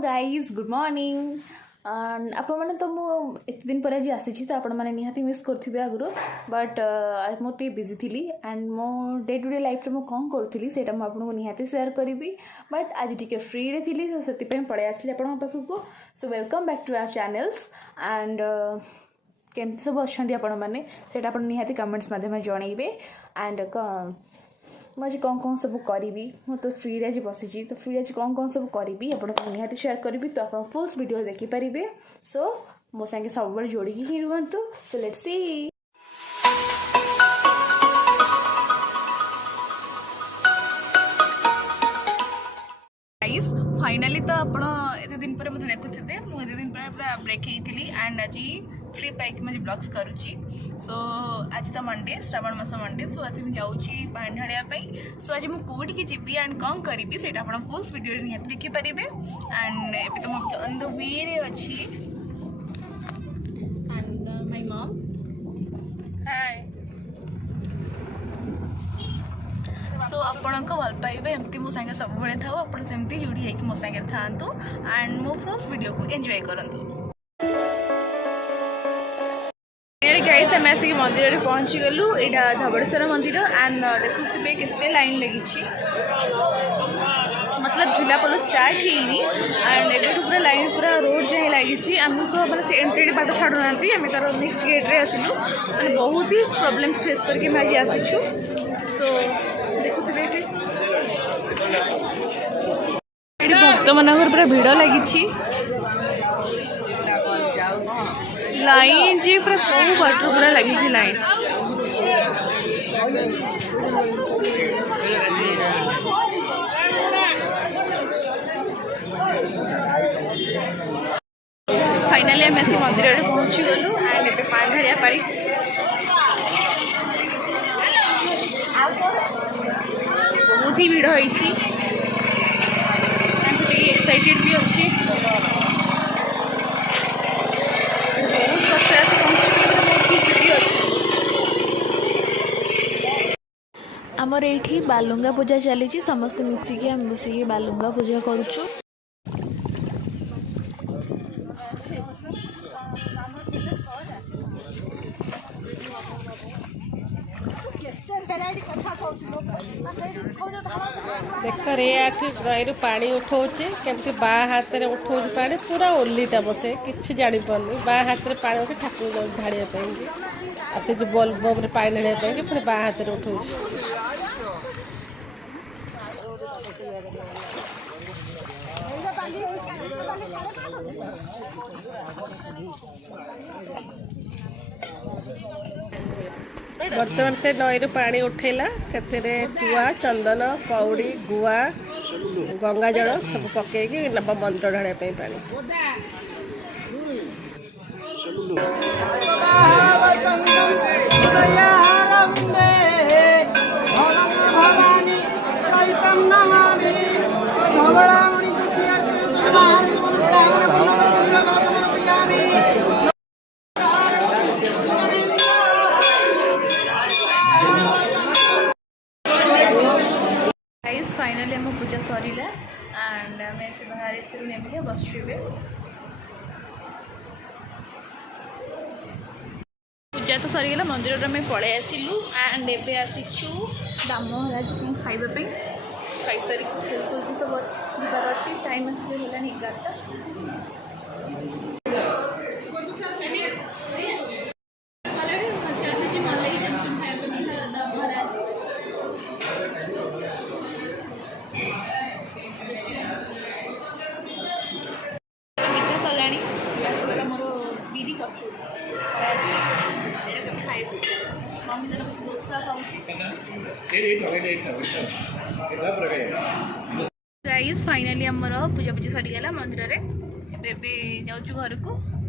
guys good morning आपण मैंने तो मुझे दिन पर आज आसी तो आपण मैंने निहाती मिस करेंगे आगुरी बट मुझे बिजी थी एंड मो डे टू डे लाइफ में कौन करी से आपको निहाती शेयर करी बट आज टी फ्री रे थी तो से पलि आसली आपण पाखक so welcome back to our channels and केमती सब अच्छा आपण मैंने से निहाती कमेंट्स माध्यम जनइबे एंड मुझे कौन कौन सब करी मु तो फ्री आज बसी तो फ्री आज कौन सब करी आपको निहाती शेयर करी तो आप फुल वीडियो देखिपारे सो मो सागे सब जोड़ी ही रुहतु सो लेट्स सी फाइनाली तो आप दिन पर मतलब देखुथे मुझे दिन पर पूरा ब्रेक होती एंड आज फ्री पाइक मुझे ब्लॉग्स करुच्ची सो आज तो मंडे श्रावण मास मंडे सो आज मुझे जाऊँगी पानी ढालिया सो आज मुझे कौटी जी एंड कौन करी से फुल वीडियो निहाती देखिपारे एंड एबे तो मुझे ऑन द वे रे अच्छी एंड माय मॉम हाय सो आपण को भल पाइबे एमती मो संगे सब बळे थाओ आपण सेमती जोड़ी है कि मो संगे थांतु एंड मो फुल वीडियो को एंजॉय करंतु गाइस हम आसिक मंदिर में पहुँची गलु यहाँ धबलेश्वर मंदिर एंड देखुथे केते लाइन लगी मतलब झूलापोल स्टार्ट होनी एंड एबे पूरा लाइन पूरा रोड जाए लगी आमको मतलब से एंट्री बाट छाड़ूना आम तार नेक्स्ट गेट्रे आसलु मैंने बहुत ही प्रोब्लेम फेस करके आज आसीचु सो देखुथे ये भक्त मान पूरा भिड़ लगी लाइन जी पूरा कौ बाट पूरा लगी लाइन फाइनाली आम आसी मंदिर में पहुँची गलु एंड ए पानी ढालिया पारी बहुत ही भिड़ होती एक्साइटेड भी अच्छी आमर ये बालुंगा पूजा चली समस्त मिसिकी आम मिसिकी बालुंगा पूजा करुचु देख रे नई पानी उठाऊे केमती बा हाथ में उठाऊ पानी पूरा ओलीटा बसे कि जानी पानी बा हाथ में पानी उठे ठाकुर ढाड़ा आसे जो बल्ब पानी ढाड़ा पुणी बा हाथ में उठाऊ बर्तमान से नई पानी उठेला से चुआ चंदन कौड़ी गुआ गंगा जल सब पकईकि नब मंत्र ढाड़ा पानी फाइनली आम पूजा सरीला एंड आम ऐसे बाहर ऐसे नेमिके बसुबे पूजा तो सरीगला मंदिर में पलि आसलु एंड एबे आसीचु दाम महाराज खाइबा खाई सारी सब अच्छी अच्छी टाइम आसला 11टा गाइस फाइनाली आमर पूजा पूजा सरीगला मंदिर में जाऊँ घर को